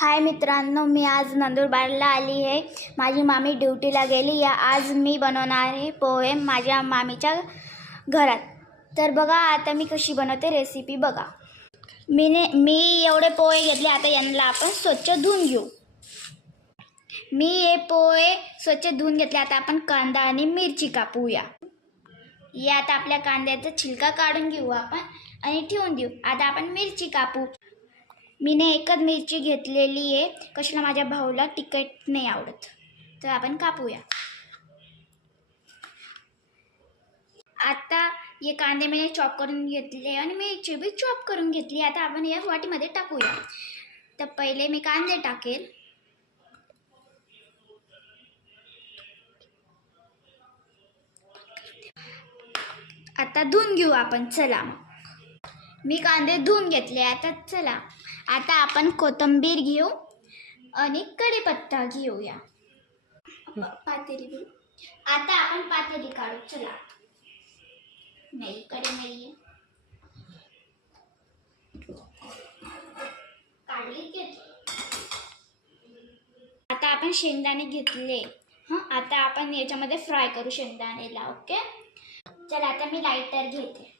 हाय मित्रांनो, मी आज नंदुरबारला आली आहे. माझी मामी ड्युटीला गेली आज मी बनवणार आहे पोहे माझ्या मामीच्या घरात. तर बघा आता मी कशी बनवते, रेसिपी बघा. मी एवढे पोहे घेतले. आता यांना आपण स्वच्छ धुवून घेऊ. मी हे पोहे स्वच्छ धुवून घेतले. आता आपण कांदा आणि मिरची कापूया. आता आपल्या कांद्याचा छिलका काढून घेऊ आपण आणि ठेवून देऊ. आता आपण मिरची कापू. मीने एकच मिरची घेतलेली आहे. कशाला, माझ्या भाऊला तिखट नाही आवडत. तर आपण कापूया. आता हे कांदे मी चॉप करून घेतले आणि मिरची बी चॉप करून घेतली. आता आपण या वाटीमध्ये टाकूया. तर पहिले मी कांदे टाकेल. आता धुवून घेऊ आपण. चला, मी कांदे धुवून घेतले. आता चला, आता आपण कोथिंबीर घेऊ आणि कढीपत्ता घेऊया. पातेली घेऊ. आता आपण पातेली काढू. चला, नाही कडे नाहीये, काढली घेतली. आता आपण शेंगदाणे घेतले. आता आपण याच्यामध्ये फ्राय करू शेंगदाणेला. ओके, चला आता मी लायटर घेते.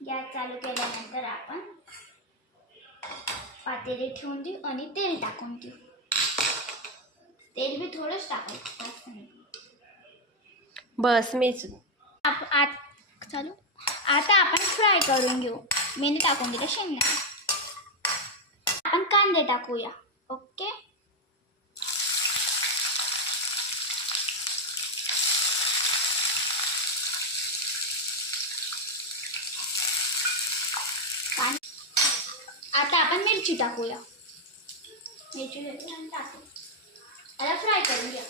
गॅस चालू केल्यानंतर आपण पातेली ठेवून देऊ आणि तेल टाकून देऊ. तेल बी थोडंच टाकायचं बस. मीच चालू. आता आपण फ्राय करून घेऊ. मी टाकून दिलं शेंगदाणे. आपण कांदे टाकूया. ओके, आता आपण मिरची टाकूया. मिरची टाकू. आता फ्राय करून घ्या.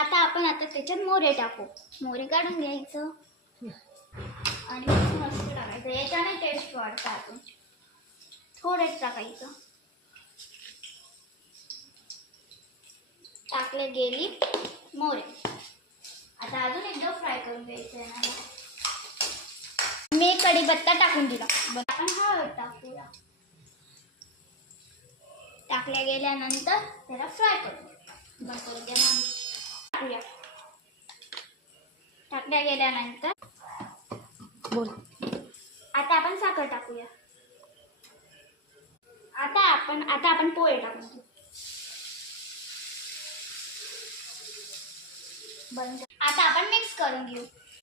आता त्याच्यात मोहरे टाकू. मोहरे काढून घ्यायचं आणि मस्त टाकायचं. याच्याने टेस्ट वाढतं. आपण थोडेच टाकायचं. टाकले गेली मोहरे. आता अजून एकदा फ्राय करून घ्यायचं. मी कढीपत्ता टाकून दिला. आपण हळद टाकूया. टाकल्या गेल्यानंतर त्याला फ्राय करू. टाकूया. टाकल्या गेल्यानंतर आता आपण साखर टाकूया. आता आपण पोहे टाकून देऊ. आता आपण मिक्स करून घेऊ.